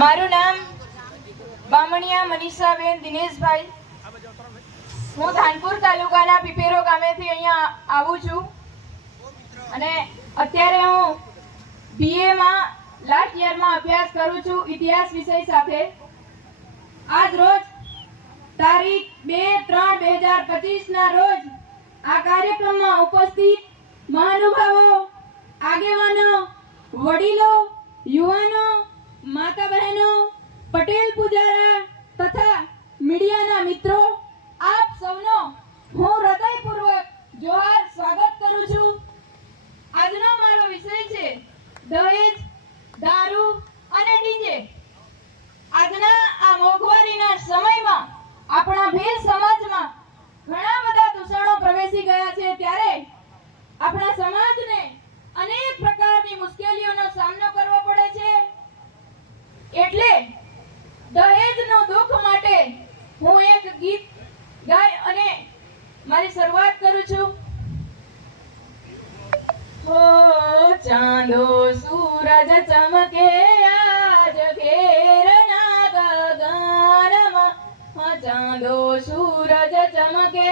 મારું નામ બામણિયા મનીષાબેન દિનેશભાઈ. હું ધાનપુર તાલુકાના પીપેરો ગામેથી અહીંયા આવું છું અને અત્યારે હું BA માં લાસ્ટ યરમાં અભ્યાસ કરું છું ઇતિહાસ વિષય સાથે. આજ રોજ તારીખ 2/3/2025 ના રોજ આ કાર્યક્રમમાં ઉપસ્થિત મહાનુભાવો, આગેવાનો, વડીલો, યુવાનો, માતા બહેનો, પટેલ પૂજારા તથા મીડિયાના મિત્રો, આપ સૌનો હું હૃદયપૂર્વક જોહાર સ્વાગત કરું છું. આજનો મારો વિષય છે દહેજ, દારૂ અને ડીજે. આજના આ મોંઘવારીના સમયમાં આપણા ભીલ સમાજમાં ઘણા બધા દૂષણો પ્રવેશી ગયા છે, ત્યારે આપણા સમાજને અનેક પ્રકારની મુશ્કેલીઓનો સામનો કરવો પડે છે. એટલે દહેજનું દુઃખ માટે હું એક ગીત ગાય અને મારી શરૂઆત કરું છું. હો ચાંદો સૂરજ ચમકે આજ ઘેરના ગગનમાં, ચાંદો સૂરજ ચમકે